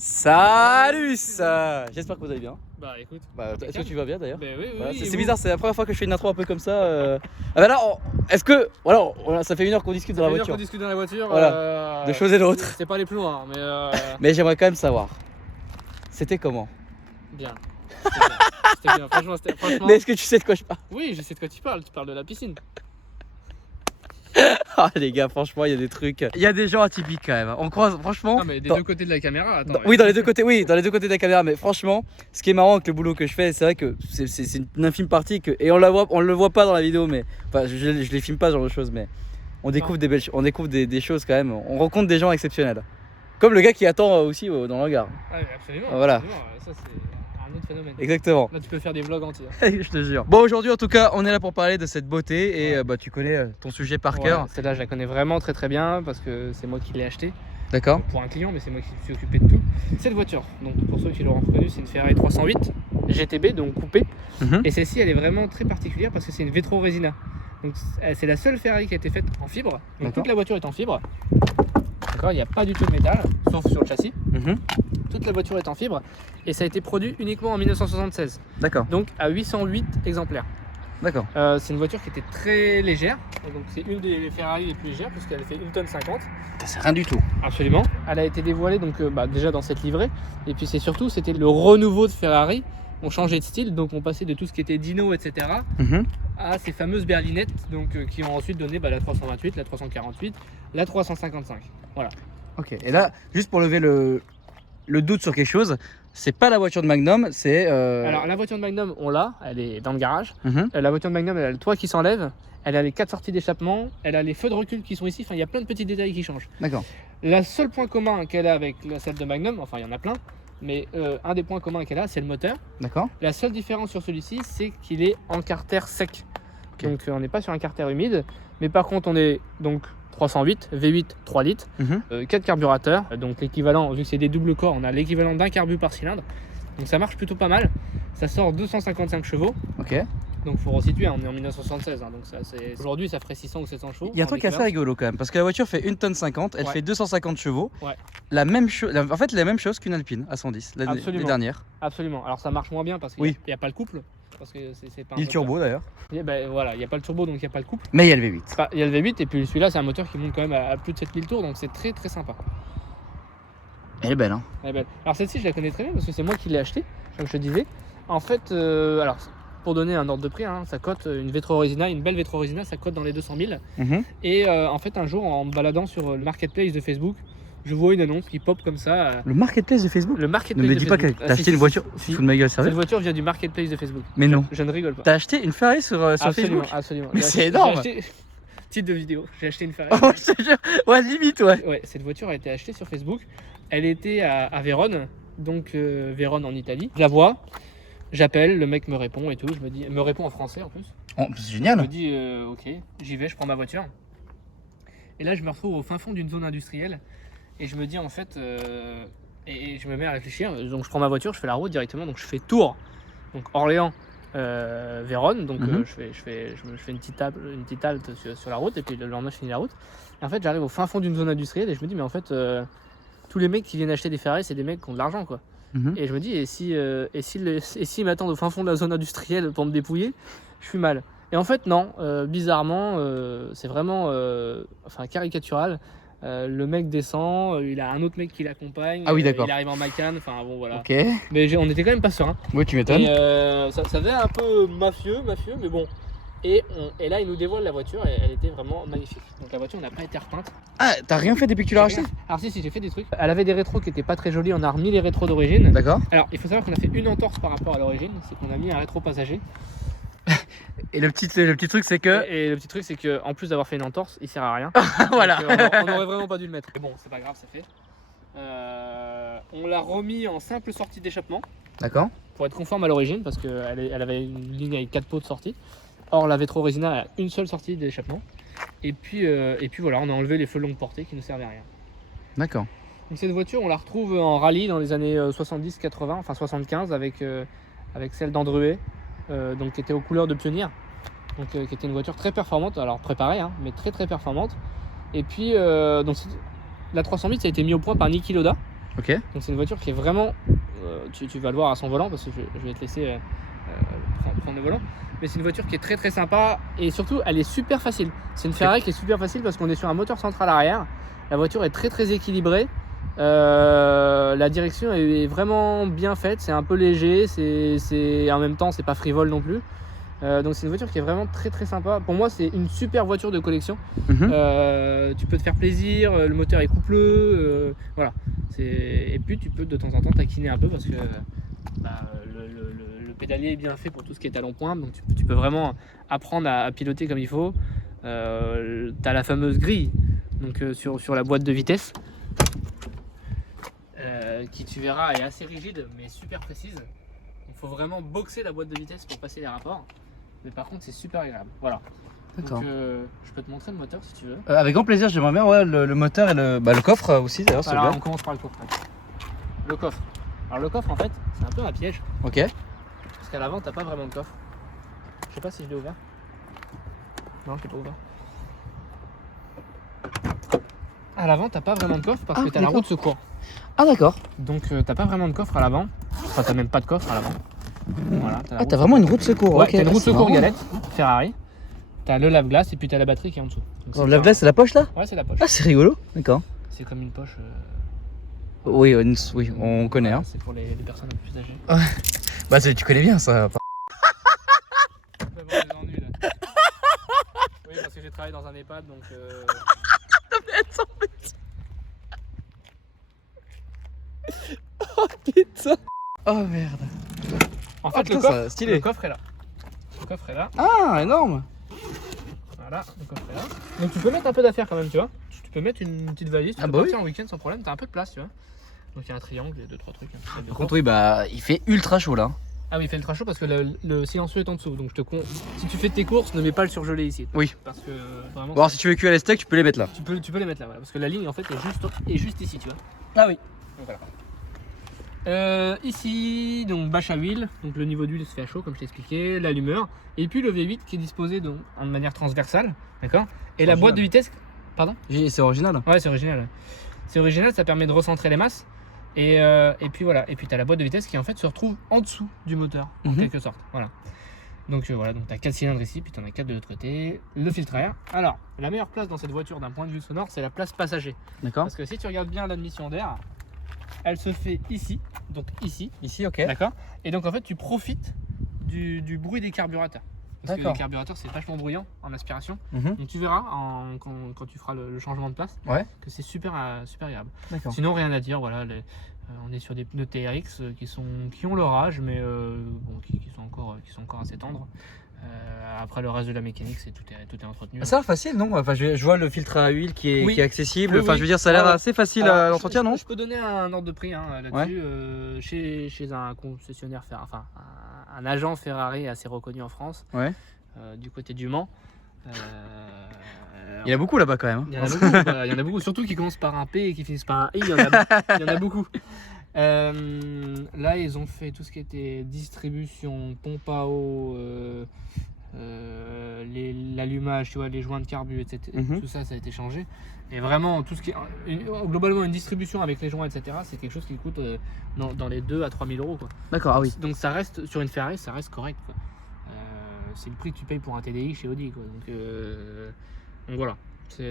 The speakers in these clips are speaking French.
Salut ça. J'espère que vous allez bien. Bah écoute. Est-ce que tu vas bien d'ailleurs? Bah oui, Voilà, oui. c'est bizarre, c'est la première fois que je fais une intro un peu comme ça. Ah bah là, est-ce que. Voilà, ça fait une heure qu'on discute dans la voiture. On discute dans la voiture. Voilà. De choses et d'autres. C'est pas les plus loin, mais. Mais j'aimerais quand même savoir. C'était comment? Bien. C'était bien. Franchement. Mais est-ce que tu sais de quoi je parle? Oui, je sais de quoi tu parles. Tu parles de la piscine. Ah les gars, franchement, il y a des trucs. Il y a des gens atypiques quand même. On croise, franchement. Non, mais des deux côtés de la caméra. Attends. Oui, dans les deux côtés, dans les deux côtés de la caméra. Mais franchement, ce qui est marrant avec le boulot que je fais, c'est vrai que c'est une infime partie et on le voit pas dans la vidéo, mais enfin, je les filme pas ce genre de choses, mais on découvre on découvre des choses quand même. On rencontre des gens exceptionnels, comme le gars qui attend aussi dans le hangar. Ah, absolument. Voilà. Absolument. Ça c'est un autre phénomène. Exactement. Là, tu peux faire des vlogs entiers. Je te jure. Bon, aujourd'hui en tout cas, on est là pour parler de cette beauté et tu connais ton sujet par cœur. Celle-là, je la connais vraiment très très bien parce que c'est moi qui l'ai acheté. D'accord. Pour un client, mais c'est moi qui me suis occupé de tout. Cette voiture, donc pour ceux qui l'auront reconnu, c'est une Ferrari 308 GTB, donc coupée. Et celle-ci, elle est vraiment très particulière parce que c'est une Vetro Resina. Donc c'est la seule Ferrari qui a été faite en fibre. Donc toute la voiture est en fibre. D'accord, il n'y a pas du tout de métal, sauf sur le châssis. Toute la voiture est en fibre et ça a été produit uniquement en 1976. D'accord. Donc à 808 exemplaires. D'accord. C'est une voiture qui était très légère. Donc c'est une des Ferrari les plus légères puisqu'elle fait 1,50 tonne. C'est rien du tout. Absolument. Elle a été dévoilée donc déjà dans cette livrée. Et puis c'était le renouveau de Ferrari. On changeait de style, donc on passait de tout ce qui était Dino, etc. à ces fameuses berlinettes donc, qui ont ensuite donné la 328, la 348, la 355. Voilà. Ok. Et là, juste pour lever le doute sur quelque chose, c'est pas la voiture de Magnum, c'est. Alors la voiture de Magnum, on l'a, elle est dans le garage. La voiture de Magnum, elle a le toit qui s'enlève, elle a les 4 sorties d'échappement, elle a les feux de recul qui sont ici. Enfin, il y a plein de petits détails qui changent. D'accord. Le seul point commun qu'elle a avec celle de Magnum, enfin il y en a plein, mais un des points communs qu'elle a, c'est le moteur. D'accord. La seule différence sur celui-ci, c'est qu'il est en carter sec. Donc on n'est pas sur un carter humide, mais par contre on est donc 308, V8, 3 litres, 4 carburateurs, donc l'équivalent, vu que c'est des doubles corps, on a l'équivalent d'un carbu par cylindre, donc ça marche plutôt pas mal. Ça sort 255 chevaux. Ok. Donc faut resituer, on est en 1976, donc aujourd'hui ça ferait 600 ou 700 chevaux. Il y a un truc assez rigolo quand même, parce que la voiture fait 1,50 tonne, elle fait 250 chevaux. La même chose, en fait la même chose qu'une Alpine à 110, les dernières. Absolument, alors ça marche moins bien parce qu'il n'y a pas le couple. Parce que c'est pas un turbo d'ailleurs. Voilà, il n'y a pas le turbo donc il n'y a pas le couple. Mais il y a le V8. Il y a le V8 et puis celui-là c'est un moteur qui monte quand même à plus de 7000 tours donc c'est très très sympa. Elle est belle hein. Elle est belle. Alors celle-ci je la connais très bien parce que c'est moi qui l'ai achetée, comme je te disais. En fait, alors pour donner un ordre de prix, ça cote une Vetro Resina, une belle Vetro Resina, ça cote dans les 200 000. Et en fait un jour en me baladant sur le marketplace de Facebook, je vois une annonce qui pop comme ça. Le marketplace de Facebook? Le marketplace ne me de dis Facebook. pas que t'as acheté une voiture sous de ma gueule, sérieux? Cette voiture vient du marketplace de Facebook. Mais non. Je ne rigole pas. T'as acheté une Ferrari sur Facebook? Absolument. Mais c'est énorme. Titre de vidéo, j'ai acheté une Ferrari. Oh, je te jure. Ouais, limite, ouais. Ouais, cette voiture a été achetée sur Facebook. Elle était à Vérone, donc Vérone en Italie. Je la vois, j'appelle, le mec me répond et tout. Me répond en français en plus. Oh, c'est génial. Je me dis ok, j'y vais, je prends ma voiture. Et là, je me retrouve au fin fond d'une zone industrielle. Et je me dis en fait, et je me mets à réfléchir. Donc je prends ma voiture, je fais la route directement. Donc je fais Tours, donc Orléans, Vérone. Donc je fais une petite halte sur la route. Et puis le lendemain, je finis la route. Et en fait, j'arrive au fin fond d'une zone industrielle et je me dis, mais en fait, tous les mecs qui viennent acheter des Ferrari, c'est des mecs qui ont de l'argent, quoi. Et je me dis, et s'ils m'attendent au fin fond de la zone industrielle pour me dépouiller, je suis mal. Et en fait, non. Bizarrement, c'est vraiment caricatural. Le mec descend, il a un autre mec qui l'accompagne. Ah oui, d'accord. Il arrive en Macan, enfin bon voilà. Ok. Mais on était quand même pas serein. Oui, tu m'étonnes. Ça faisait un peu mafieux, mais bon. Et là, il nous dévoile la voiture et elle était vraiment magnifique. Donc la voiture n'a pas été repeinte. Ah, t'as rien fait depuis que tu l'as acheté? Alors si, j'ai fait des trucs. Elle avait des rétros qui étaient pas très jolis, on a remis les rétros d'origine. D'accord. Alors il faut savoir qu'on a fait une entorse par rapport à l'origine, c'est qu'on a mis un rétro passager. Et le petit truc c'est que... Et le petit truc c'est que en plus d'avoir fait une entorse, il sert à rien. Voilà. Donc, on aurait vraiment pas dû le mettre. Mais bon, c'est pas grave, ça fait. On l'a remis en simple sortie d'échappement. D'accord. Pour être conforme à l'origine, parce qu'elle avait une ligne avec 4 pots de sortie. Or la Vetro Resina a une seule sortie d'échappement. Et puis voilà, on a enlevé les feux longue portée qui ne servaient à rien. D'accord. Donc cette voiture, on la retrouve en rallye dans les années 70-80, enfin 75 avec celle d'Andrué, donc qui était aux couleurs de Pionnier. Donc qui était une voiture très performante, alors préparée, mais très très performante. Et puis donc la 308, ça a été mis au point par Niki Loda. Ok. Donc c'est une voiture qui est vraiment, tu vas le voir à son volant parce que je vais te laisser prendre le volant. Mais c'est une voiture qui est très très sympa et surtout elle est super facile. C'est une Ferrari qui est super facile parce qu'on est sur un moteur central arrière. La voiture est très très équilibrée. La direction est vraiment bien faite. C'est un peu léger. En même temps c'est pas frivole non plus. Donc c'est une voiture qui est vraiment très très sympa. Pour moi c'est une super voiture de collection. Tu peux te faire plaisir, le moteur est coupleux, voilà. Et puis tu peux de temps en temps taquiner un peu parce que le pédalier est bien fait pour tout ce qui est talon pointe, donc tu peux vraiment apprendre à piloter comme il faut. Tu as la fameuse grille donc, sur la boîte de vitesse qui tu verras est assez rigide mais super précise. Il faut vraiment boxer la boîte de vitesse pour passer les rapports. Mais par contre c'est super agréable. Voilà. D'accord. Donc, je peux te montrer le moteur si tu veux. Avec grand plaisir, j'aimerais bien le moteur et le coffre aussi d'ailleurs. Alors on commence par le coffre. Le coffre. Alors le coffre en fait c'est un peu un piège. Ok. Parce qu'à l'avant t'as pas vraiment de coffre. Je sais pas si je l'ai ouvert. Non je l'ai pas ouvert. À l'avant t'as pas vraiment de coffre parce que t'as la roue de secours. Ah d'accord. Donc t'as pas vraiment de coffre à l'avant. Enfin t'as même pas de coffre à l'avant. Voilà, T'as vraiment une roue de secours. Ouais, Ok. t'as une roue de c'est secours marrant. galette, Ferrari. T'as le lave-glace et puis t'as la batterie qui est en dessous. Donc, Le lave-glace, c'est la poche là? Ouais c'est la poche. Ah c'est rigolo. D'accord. C'est comme une poche. Oui, oui, on connaît. Hein. C'est pour les personnes un peu plus âgées. Bah tu connais bien ça. Les ennuis, là. Oui parce que j'ai travaillé dans un EHPAD donc Oh putain. Oh merde. en fait putain, le coffre, ça, stylé. le coffre est là. Le coffre est là. Ah énorme. Voilà, le coffre est là. Donc tu peux mettre un peu d'affaires quand même, tu vois. Tu peux mettre une petite valise, tu peux bah oui. partir en week-end sans problème, t'as un peu de place, tu vois. Donc il y a un triangle et 2-3 trucs. Par contre oui bah il fait ultra chaud là. Ah oui, il fait ultra chaud parce que le silencieux est en dessut. Donc si tu fais tes courses, ne mets pas le surgelé ici. Oui. Parce que vraiment. Bon alors si tu veux cuire les steaks, tu peux les mettre là. Tu peux les mettre là, voilà. Parce que la ligne en fait est juste ici, tu vois. Ah oui. Donc voilà. Ici, donc bâche à huile, donc le niveau d'huile se fait à chaud comme je t'ai expliqué, l'allumeur, et puis le V8 qui est disposé de manière transversale, d'accord. Et la boîte de vitesse, pardon. C'est original. Ouais, c'est original. C'est original, ça permet de recentrer les masses. Et puis voilà, et puis tu as la boîte de vitesse qui en fait se retrouve en dessous du moteur, en quelque sorte. Voilà. Donc voilà, donc tu as 4 cylindres ici, puis tu en as 4 de l'autre côté. Le filtre à air. Alors, la meilleure place dans cette voiture d'un point de vue sonore, c'est la place passager. D'accord. Parce que si tu regardes bien l'admission d'air, elle se fait ici, donc ici. Ici, ok. D'accord. Et donc en fait, tu profites du bruit des carburateurs. Parce que D'accord. les carburateurs, c'est vachement bruyant en aspiration. Mhm. Donc tu verras quand tu feras le changement de place Ouais. que c'est super agréable. D'accord. Sinon, rien à dire. Voilà, on est sur des pneus TRX qui ont leur âge, mais bon, qui sont encore assez tendres. Après le reste de la mécanique, tout est entretenu. Ça a l'air facile, non? Enfin, je vois le filtre à huile qui est, Oui. qui est accessible. Oui, enfin, oui. je veux dire, ça a l'air Alors, assez facile Alors, à l'entretien, non? Je peux donner un ordre de prix hein, là-dessus. Chez un concessionnaire, enfin un agent Ferrari assez reconnu en France, Ouais. du côté du Mans. Il y en a beaucoup là-bas quand même. Il y en a beaucoup, il y en a beaucoup, surtout qui commencent par un P et qui finissent par un I, il y en a beaucoup. Là, ils ont fait tout ce qui était distribution, pompe à eau, l'allumage, tu vois, les joints de carbu, etc. Mhm. Tout ça, ça a été changé. Et vraiment, tout ce qui globalement, une distribution avec les joints, etc., c'est quelque chose qui coûte dans les 2 à 3 000 euros. Quoi. D'accord, ah oui. Donc, ça reste, sur une Ferrari, ça reste correct. Quoi. C'est le prix que tu payes pour un TDI chez Audi. Quoi. Donc voilà.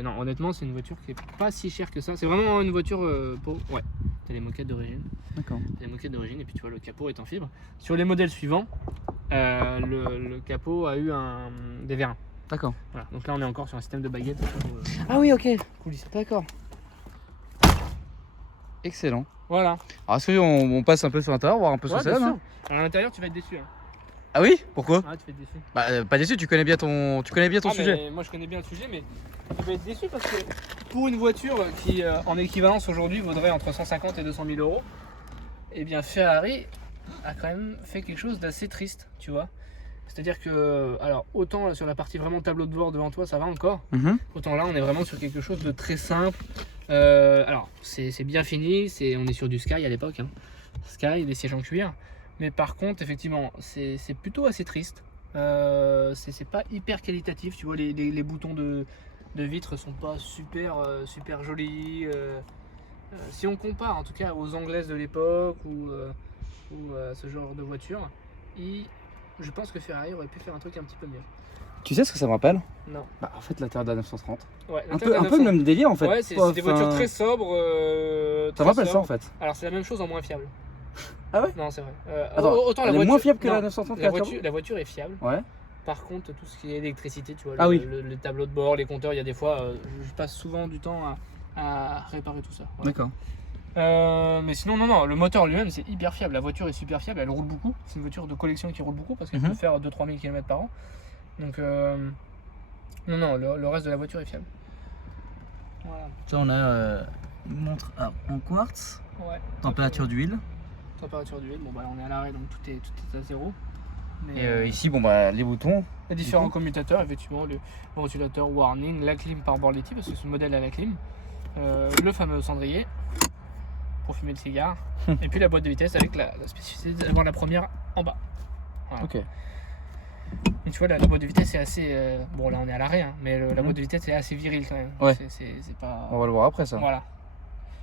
Non, honnêtement, c'est une voiture qui est pas si chère que ça. C'est vraiment une voiture pour. Ouais, t'as les moquettes d'origine. D'accord. T'as les moquettes d'origine et puis tu vois le capot est en fibre. Sur les modèles suivants, le capot a eu des vérins. D'accord. Voilà. Donc là, on est encore sur un système de baguette. Ah oui, ok. Coulisse. D'accord. Excellent. Voilà. Alors, est-ce qu'on passe un peu sur l'intérieur, voir un peu ce que ça bien donne, sûr. hein? Alors, à l'intérieur, tu vas être déçu. Hein. Ah oui? Pourquoi? Ah, tu vas être déçu. Bah, pas déçu, tu connais bien ton sujet. Mais moi, je connais bien le sujet, mais tu vas être déçu parce que pour une voiture qui, en équivalence aujourd'hui, vaudrait entre 150 et 200 000 euros, eh bien, Ferrari a quand même fait quelque chose d'assez triste, tu vois. C'est-à-dire que, alors, autant là, sur la partie vraiment tableau de bord devant toi, ça va encore. Mhm. Autant là, on est vraiment sur quelque chose de très simple. Alors, c'est bien fini, on est sur du Sky à l'époque. Hein. Sky, des sièges en cuir. Mais par contre, effectivement, c'est plutôt assez triste. C'est pas hyper qualitatif. Tu vois, les boutons de vitre sont pas super jolis. Si on compare en tout cas aux anglaises de l'époque ou ce genre de voiture, je pense que Ferrari aurait pu faire un truc un petit peu mieux. Tu sais ce que ça me rappelle? Non. Bah, en fait, l'intérieur de la 930. Ouais, Un peu le même délire en fait. Ouais, c'est des voitures très sobres. Ça me rappelle ça en fait. Alors c'est la même chose en moins fiable. Ah ouais? Non, c'est vrai. Attends, autant elle est moins fiable que la 930 la voiture est fiable. Ouais. Par contre, tout ce qui est électricité, tu vois, Ah oui. le tableau de bord, les compteurs, il y a des fois, je passe souvent du temps à réparer tout ça. Voilà. D'accord. Mais sinon, non, le moteur lui-même c'est hyper fiable. La voiture est super fiable, elle roule beaucoup. C'est une voiture de collection qui roule beaucoup parce qu'elle peut faire 2-3 000 km par an. Donc, non, le reste de la voiture est fiable. Voilà. Ça, on a une montre en quartz, Ouais. température d'huile. Température d'huile, bon bah on est à l'arrêt donc tout est à zéro. Mais Et ici, bon bah les boutons. les différents commutateurs, effectivement, le ventilateur warning, la clim par Borletti parce que ce modèle a la clim, le fameux cendrier pour fumer le cigare, et puis la boîte de vitesse avec la spécificité d'avoir la première en bas. Voilà. Ok. Donc tu vois la boîte de vitesse est assez bon là on est à l'arrêt hein, mais la boîte de vitesse est assez virile quand même. Ouais. C'est pas. On va le voir après ça. Voilà.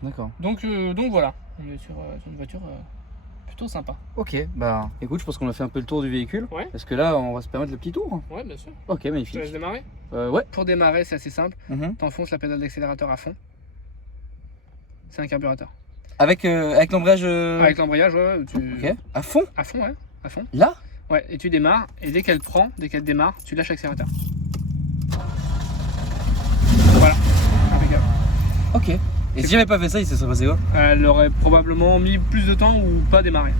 D'accord. Donc voilà, on est sur une voiture plutôt sympa. Ok, bah écoute, je pense qu'on a fait un peu le tour du véhicule. Ouais. Parce que là, on va se permettre le petit tour. Ouais, bien sûr. Ok, Je te magnifique. laisse démarrer. Ouais. Pour démarrer, c'est assez simple. Mhm. T'enfonces la pédale d'accélérateur à fond. C'est un carburateur. Avec l'embrayage. Avec l'embrayage, ouais. Ok. À fond? À fond, ouais. À fond. Là? Ouais, et tu démarres, et dès qu'elle démarre, tu lâches l'accélérateur. Voilà. Impeccable. Ok. Et si j'avais pas fait ça, il se serait passé quoi? Elle aurait probablement mis plus de temps ou pas démarré.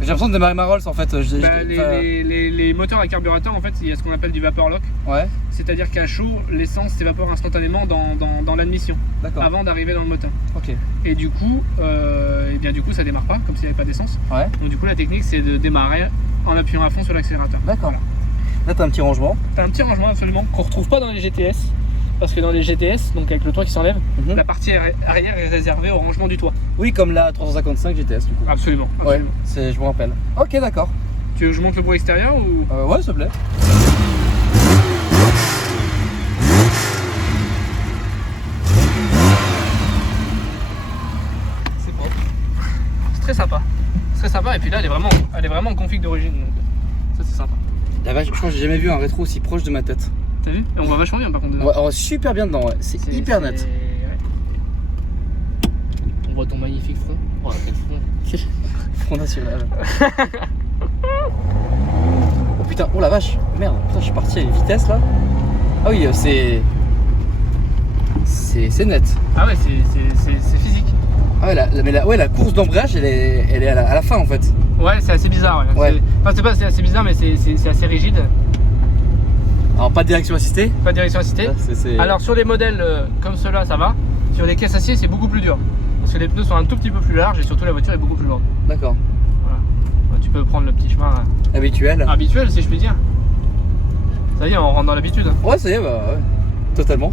J'ai l'impression de démarrer ma Rolls en fait. Les moteurs à carburateur, en fait, il y a ce qu'on appelle du vapor lock. Ouais, C'est-à-dire qu'à chaud, l'essence s'évapore instantanément dans l'admission, d'accord. avant d'arriver dans le moteur. Ok. Et du coup, ça démarre pas, comme s'il n'y avait pas d'essence. Ouais, Donc du coup, la technique, c'est de démarrer en appuyant à fond sur l'accélérateur. d'accord. Là, t'as un petit rangement. T'as un petit rangement absolument qu'on retrouve pas dans les GTS. Parce que dans les GTS, donc avec le toit qui s'enlève, Mhm. la partie arrière est réservée au rangement du toit. Oui, comme la 355 GTS du coup. Absolument. Ouais, je me rappelle. Ok, d'accord. Tu veux que je monte le bruit extérieur ou... Ouais, s'il te plaît. C'est propre. C'est très sympa. C'est très sympa et puis là elle est vraiment en config d'origine. Donc ça c'est sympa. La vache, je crois que j'ai jamais vu un rétro aussi proche de ma tête. T'as vu? Et on va vachement bien par contre dedans. On va super bien dedans, ouais. C'est hyper net. Ouais. On voit ton magnifique front. Oh quel front. Front National. Oh putain, oh la vache, merde, putain, je suis parti à une vitesse là. Ah oui, c'est net. Ah ouais c'est physique. Ah ouais, la course d'embrayage, elle est à la fin en fait. Ouais c'est assez bizarre. Ouais. C'est pas c'est assez bizarre mais c'est assez rigide. Alors pas de direction assistée. Pas de direction assistée. Alors sur les modèles comme ceux-là ça va. Sur les caisses acier c'est beaucoup plus dur. Parce que les pneus sont un tout petit peu plus larges et surtout la voiture est beaucoup plus lourde. D'accord. Voilà. Tu peux prendre le petit chemin Habituel. habituel si je puis dire. Ça y est on rentre dans l'habitude. Ouais, ça y est, bah ouais. Totalement.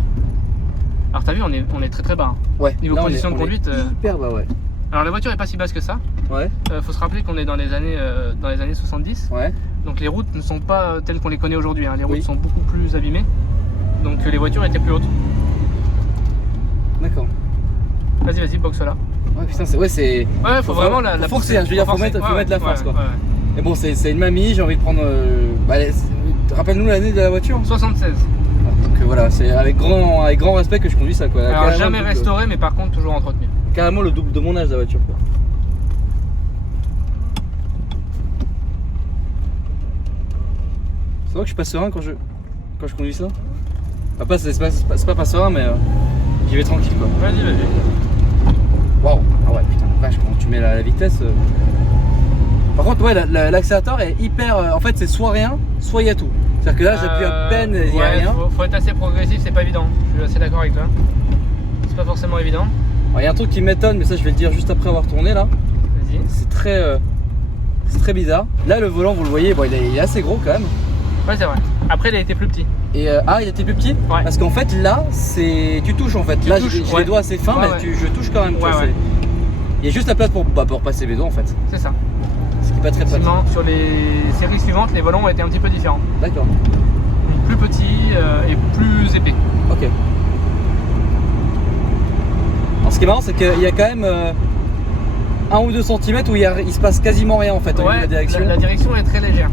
Alors t'as vu on est très très bas. Ouais. Niveau là, position on est de conduite. Hyper bas, ouais. Alors la voiture est pas si basse que ça. Ouais. Faut se rappeler qu'on est dans les années 70. Ouais. Donc les routes ne sont pas telles qu'on les connaît aujourd'hui. Hein. Les routes Oui. sont beaucoup plus abîmées. Donc les voitures étaient plus hautes. D'accord. Vas-y, boxe là. Ouais, putain, c'est. Ouais, faut vraiment la forcer, hein, je veux dire, faut forcer. mettre la force quoi. Ouais. Mais bon, c'est une mamie, j'ai envie de prendre. Rappelle-nous l'année de la voiture. 76. Donc voilà, c'est avec grand respect que je conduis ça quoi. Alors Carrément jamais le double- restauré, mais par contre toujours entretenu. Carrément le double de mon âge la voiture quoi. C'est vrai que je suis pas serein quand je conduis ça. Enfin, c'est pas serein mais j'y vais tranquille quoi. Vas-y. Waouh. Ah ouais putain vache quand tu mets la vitesse. Par contre ouais l'accélérateur est hyper. En fait c'est soit rien, soit il y a tout. C'est-à-dire que là j'appuie à peine, il n'y a rien. Faut être assez progressif, c'est pas évident. Je suis assez d'accord avec toi. C'est pas forcément évident. Il y a un truc qui m'étonne, mais ça je vais le dire juste après avoir tourné là. Vas-y. C'est très bizarre. Là le volant vous le voyez, bon, il est assez gros quand même. Ouais c'est vrai. Après il a été plus petit. Et il était plus petit. Ouais. Parce qu'en fait là c'est tu touches en fait. Là j'ai les doigts assez fins, Ouais, mais je touche quand même. tu vois, Ouais. Il y a juste la place pour passer les doigts en fait. C'est ça. Ce qui est pas très pratique. Effectivement, sur les séries suivantes, les volants ont été un petit peu différents. D'accord. Donc plus petits et plus épais. Ok. Alors ce qui est marrant, c'est qu'il y a quand même 1 ou 2 cm où il se passe quasiment rien en fait au niveau de la direction. La direction est très légère.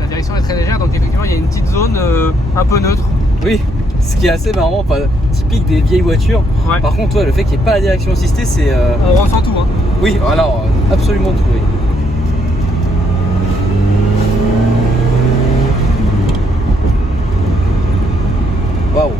La direction est très légère, donc effectivement il y a une petite zone un peu neutre. Oui, ce qui est assez marrant, enfin, typique des vieilles voitures. Ouais. Par contre, le fait qu'il n'y ait pas la direction assistée, c'est. On ressent tout. Hein. Oui, alors absolument tout. Oui. Waouh.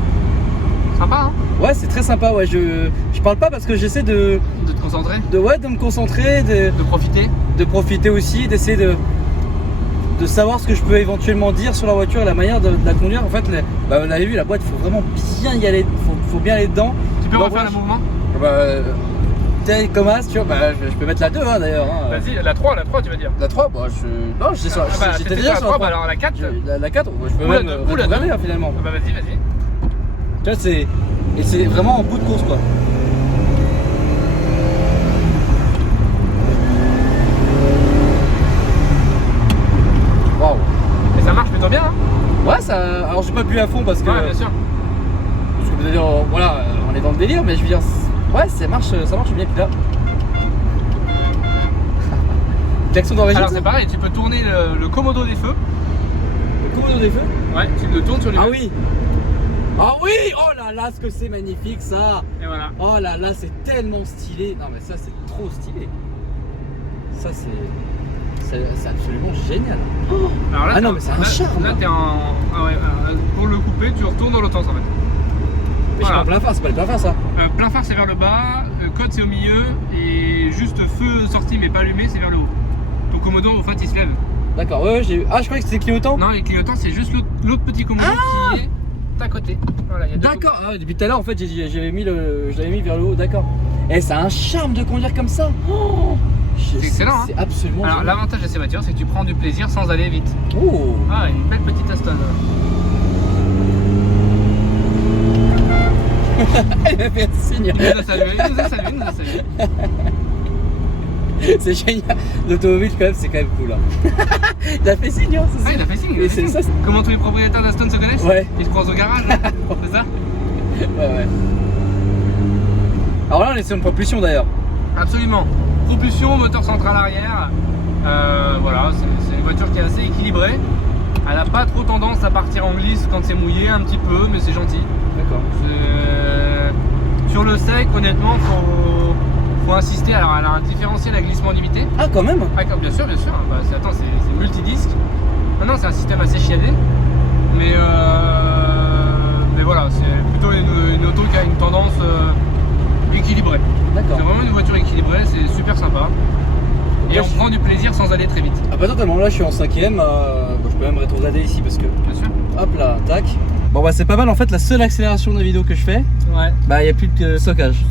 Sympa, hein? Ouais, c'est très sympa. Ouais, je parle pas parce que j'essaie de te concentrer, de me concentrer, de profiter aussi, d'essayer de savoir ce que je peux éventuellement dire sur la voiture et la manière de la conduire. En fait, vous l'avez vu, la boîte, il faut vraiment bien y aller, faut bien aller dedans. Tu peux refaire le mouvement? Comme As, tu vois, je peux mettre la 2 hein, d'ailleurs. Hein. Vas-y, la 3 tu vas dire. La 3, non, j'étais déjà sur la 3. Bah alors la 4 La 4, je peux ou la même 2, ou la 2 hein, finalement. Bah vas-y. Tu vois, c'est vraiment en bout de course quoi. Waouh. Et ça marche plutôt bien, hein? Ouais, ça. Alors j'ai pas pu à fond parce que. Ouais, bien sûr. Parce que d'ailleurs, voilà, on est dans le délire, mais je veux dire, ouais, ça marche bien. Puis là. Klaxon d'origine. Alors c'est pareil, tu peux tourner le commodo des feux. Le commodo des feux? Ouais, tu le tournes sur les feux. Ah oui. Ah oui! Oh là là, ce que c'est magnifique ça! Et voilà. Oh là là, c'est tellement stylé! Non mais ça c'est trop stylé! Ça c'est absolument génial! Oh alors là, ah non mais c'est un charme! Là t'es pour le couper, tu retournes dans l'autre sens en fait. Mais voilà. Je suis en plein phare, c'est pas le plein phare ça? Plein phare c'est vers le bas, code c'est au milieu, et juste feu sorti mais pas allumé c'est vers le haut. Ton commodo en fait il se lève. D'accord, ouais, j'ai vu. Ah, je croyais que c'était clignotant? Non, les clignotants c'est juste l'autre petit commodo qui est à côté. Voilà, d'accord, ah, depuis tout à l'heure en fait je l'avais mis vers le haut, d'accord. Et ça a un charme de conduire comme ça. Oh, c'est excellent. C'est absolument. Alors l'avantage de ces voitures c'est que tu prends du plaisir sans aller vite. Oh. Ah, une belle petite Aston. Il m'a fait un signe. Il nous a salué. C'est génial. L'automobile quand même c'est quand même cool hein. Il a fait signe hein, c'est ça. Il a fait signe. Ça, comment tous les propriétaires d'Aston se connaissent? Ouais. Ils se croisent au garage, c'est ça? Ouais. Alors là on est sur une propulsion d'ailleurs. Absolument. Propulsion, moteur central arrière. Voilà, c'est une voiture qui est assez équilibrée. Elle n'a pas trop tendance à partir en glisse quand c'est mouillé, un petit peu, mais c'est gentil. D'accord. Sur le sec, honnêtement, faut insister. Alors, elle a un différentiel à glissement limité. Ah, quand même? Ah, bien sûr. Bah, attends, c'est multidisque. Non, c'est un système assez chiadé. Mais voilà, c'est plutôt une auto qui a une tendance équilibrée. D'accord. C'est vraiment une voiture équilibrée, c'est super sympa. Et on prend du plaisir sans aller très vite. Ah bah totalement, là je suis en 5ème, je peux même rétrograder ici parce que... Bien sûr. Hop là, tac. Bon bah c'est pas mal en fait, la seule accélération de la vidéo que je fais, ouais. Bah il n'y a plus de stockage.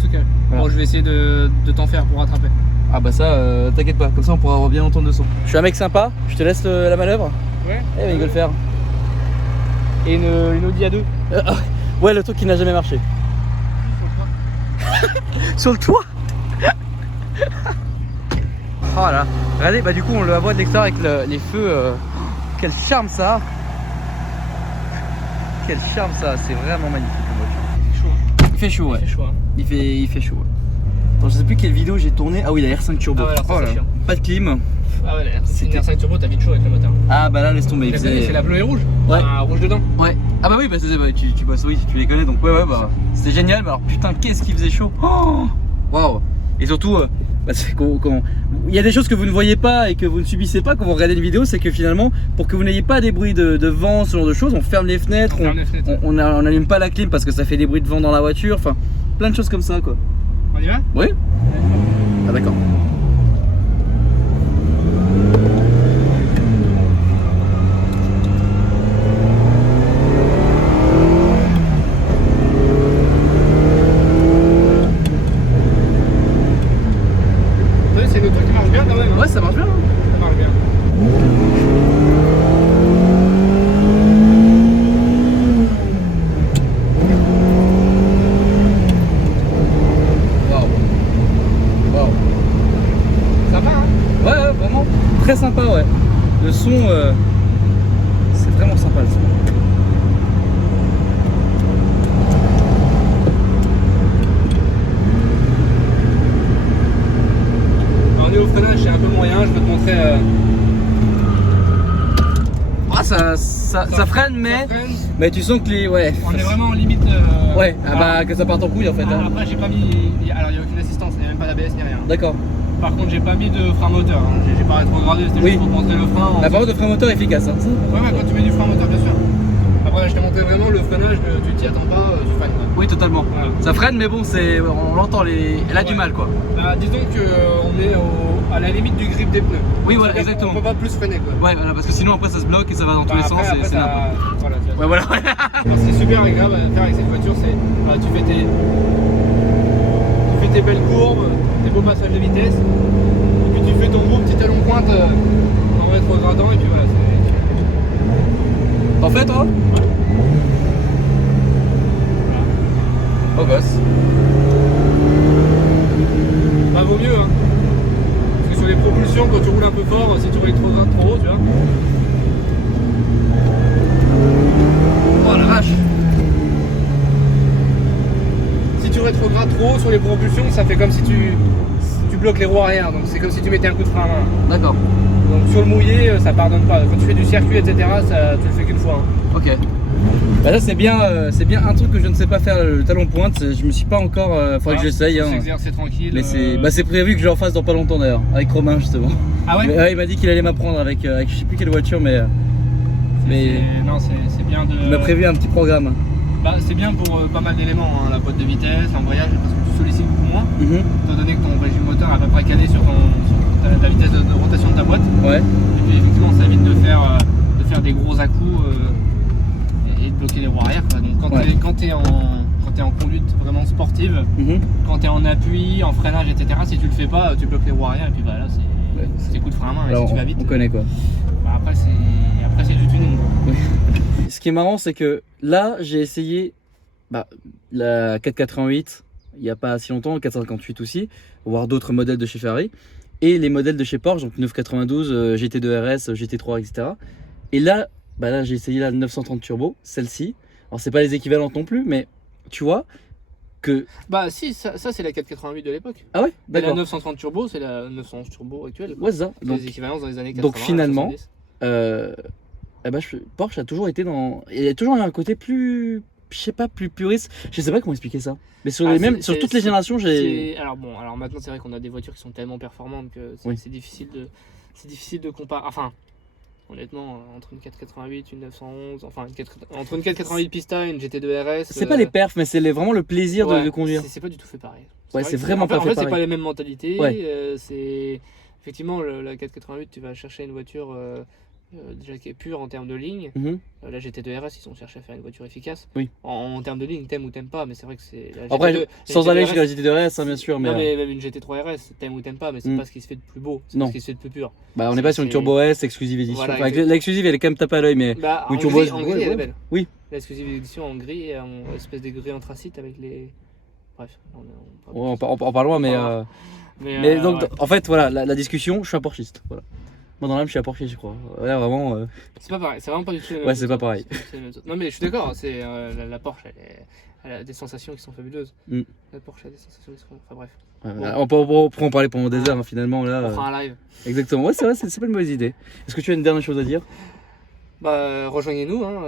Voilà. Bon je vais essayer de t'en faire pour rattraper. Ah bah ça, t'inquiète pas, comme ça on pourra bien entendre le son. Je suis un mec sympa, je te laisse la manœuvre. Ouais. Eh ben il veut le faire. Et une Audi A2. Ouais, le truc qui n'a jamais marché. Sur le toit. Oh là, regardez, bah du coup on le voit de l'extérieur avec les feux. Quel charme ça a. Quel charme ça a, c'est vraiment magnifique comme voiture. Il fait chaud, ouais. Il fait chaud. Ouais. Attends, je sais plus quelle vidéo j'ai tourné. Ah oui, la R5 Turbo. Ah ouais, alors ça, c'est chiant. Pas de clim. Ah ouais, c'est une R5 Turbo, t'as vite chaud avec le moteur. Ah bah là, laisse tomber. C'est la bleue et rouge. Ouais. Ah, rouge dedans. Ouais. Ah bah oui, bah, tu bosses, oui, tu les connais donc ouais, bah c'était génial. Mais alors putain, qu'est-ce qu'il faisait chaud. Waouh. Et surtout, bah, il y a des choses que vous ne voyez pas et que vous ne subissez pas quand vous regardez une vidéo, c'est que finalement, pour que vous n'ayez pas des bruits de vent, ce genre de choses, on ferme les fenêtres, on n'allume pas la clim parce que ça fait des bruits de vent dans la voiture, enfin plein de choses comme ça quoi. On y va? Oui. Ah d'accord. C'est le truc qui marche bien quand même. Ouais, ça marche bien. Hein. Ça marche bien. Waouh. Sympa hein? Ouais, vraiment. Très sympa, ouais. Le son, c'est vraiment sympa le son. marché un peu moyen, je vais te montrer. Ah, ça freine, mais. freine. Mais tu sens que les. Ouais. On est vraiment en limite. Ouais, ah bah que ça parte en couille en fait. Hein. Après, j'ai pas mis. Alors, il n'y a aucune assistance, il n'y a même pas d'ABS ni rien. D'accord. Par contre, j'ai pas mis de frein moteur. Hein. J'ai pas rétrogradé, c'était Oui. juste pour te montrer le frein. La parole de frein moteur efficace. Hein. Ouais, quand tu mets du frein moteur, bien sûr. Après, je t'ai montré vraiment le freinage, tu t'y attends pas, tu freines. Quoi. Oui, totalement. Voilà. Ça freine, mais bon, on l'entend, elle a du mal quoi. Bah, disons qu'on est à la limite du grip des pneus. Oui, voilà, C'est-à-dire exactement. On peut pas plus freiner quoi. Ouais, voilà, parce que sinon après ça se bloque et ça va dans tous les sens et c'est n'importe quoi. Voilà, tu vois. Ouais, voilà. Alors, ce qui est super agréable à faire avec cette voiture, c'est tu fais tes belles courbes, tes beaux passages de vitesse, et puis tu fais ton beau petit talon pointe en rétrogradant, et puis voilà. T'en fais toi? Oh gosse. Bah vaut mieux hein. Parce que sur les propulsions, quand tu roules un peu fort, si tu rétrogrades trop haut, tu vois. Oh la vache. Si tu rétrogrades trop haut sur les propulsions, ça fait comme si tu bloques les roues arrière, donc c'est comme si tu mettais un coup de frein à main. D'accord. Donc sur le mouillé, ça pardonne pas. Quand tu fais du circuit, etc., tu le fais qu'une fois. Hein. Ok. Bah là c'est bien un truc que je ne sais pas faire, le talon pointe. Je me suis pas encore. Faudrait que j'essaye. Hein. C'est tranquille. Mais c'est prévu que je le refasse dans pas longtemps d'ailleurs, avec Romain justement. Ah ouais. Ouais, il m'a dit qu'il allait m'apprendre avec je sais plus quelle voiture, mais. Non, c'est bien de. Il m'a prévu un petit programme. Bah, c'est bien pour pas mal d'éléments, hein. La boîte de vitesse, l'embrayage, parce que tu sollicites beaucoup moins. Étant donné que ton régime moteur est à peu près calé sur ta vitesse de rotation de ta boîte. Ouais. Et puis effectivement, ça évite de faire des gros à-coups et de bloquer les roues arrière. Quoi. Donc quand t'es en conduite vraiment sportive, quand t'es en appui, en freinage, etc., si tu le fais pas, tu bloques les roues arrière et puis bah là c'est coup de frein à main. Alors, et si tu vas vite, on connaît quoi. Bah, après c'est du tuning. Oui. Ce qui est marrant, c'est que là, j'ai essayé la 488 il n'y a pas si longtemps, 458 aussi, voire d'autres modèles de chez Ferrari, et les modèles de chez Porsche, donc 992, GT2 RS, GT3, etc. Et là, j'ai essayé la 930 Turbo, celle-ci. Alors, c'est pas les équivalentes non plus, mais tu vois que. Bah, si, ça c'est la 488 de l'époque. Ah ouais, Et d'accord. la 930 Turbo, c'est la 911 Turbo actuelle. Ouais, c'est ça. Donc, les équivalences dans les années 80. Donc, finalement. 70. Porsche a toujours été dans. Il y a toujours un côté plus. Je sais pas, plus puriste. Je sais pas comment expliquer ça. Mais sur sur toutes les générations, j'ai. Alors maintenant c'est vrai qu'on a des voitures qui sont tellement performantes que c'est difficile de comparer. Enfin, honnêtement, entre une 488, une 911, enfin entre une 488 Pista et une GT2 RS. C'est pas les perfs, mais c'est vraiment le plaisir de conduire. C'est pas du tout fait pareil. Ouais, c'est vraiment pas fait pareil. En fait, c'est pas les mêmes mentalités. Ouais. C'est effectivement la 488, tu vas chercher une voiture. Déjà qui est pure en termes de ligne. La GT2 RS, ils ont cherché à faire une voiture efficace. Oui. En termes de ligne, t'aimes ou t'aimes pas, mais c'est vrai que c'est. Après, sans aller chez la GT2 RS, hein, bien sûr. Non, mais même une GT3 RS, t'aimes ou t'aimes pas, mais c'est pas ce qui se fait de plus beau, c'est ce qui se fait de plus pur. Bah, on n'est pas sur une Turbo S, exclusive édition. Voilà, l'exclusive, elle est quand même tapée à l'œil, mais. En Turbo gris, elle est belle. Oui. L'exclusive édition en gris, en espèce de gris anthracite avec les. Bref, on part loin, mais donc, en fait, voilà, la discussion, je suis un porchiste. Voilà. Moi dans l'âme je suis à Porsche je crois. Là vraiment. C'est pas pareil, c'est vraiment pas du tout. Ouais, c'est pas pareil. Non mais je suis d'accord, c'est la Porsche elle a des sensations qui sont fabuleuses. La Porsche a des sensations qui sont. Enfin bref. On peut en parler pendant des heures hein, finalement là. On fera un live. Exactement, ouais c'est vrai, c'est pas une mauvaise idée. Est-ce que tu as une dernière chose à dire? Bah rejoignez-nous hein.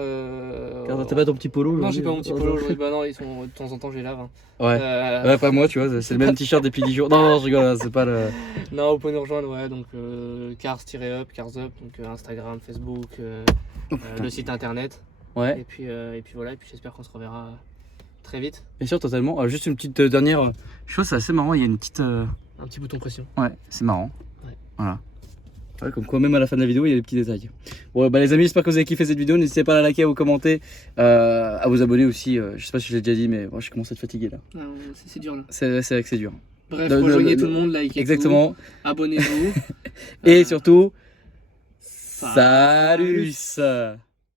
T'as pas ton petit polo? Non j'ai pas mon petit polo aujourd'hui. Bah non ils sont de temps en temps je les lave. Hein. Ouais. Pas moi tu vois, c'est le même t-shirt depuis 10 jours. Non je rigole, c'est pas le. Non vous pouvez nous rejoindre donc cars-up, donc Instagram, Facebook, le site internet. Ouais. Et puis voilà, et puis j'espère qu'on se reverra très vite. Bien sûr totalement. Juste une petite dernière chose, c'est assez marrant, il y a une petite. Un petit bouton pression. Ouais, c'est marrant. Ouais. Voilà. Ouais, comme quoi même à la fin de la vidéo il y a des petits détails. Bon les amis, j'espère que vous avez kiffé cette vidéo. N'hésitez pas à la liker, à vous commenter, à vous abonner aussi. Je sais pas si je l'ai déjà dit mais moi je commence à être fatigué là. C'est dur là. C'est vrai que c'est dur. Bref, rejoignez tout le monde, likez. Exactement. Abonnez-vous. Et surtout, salut.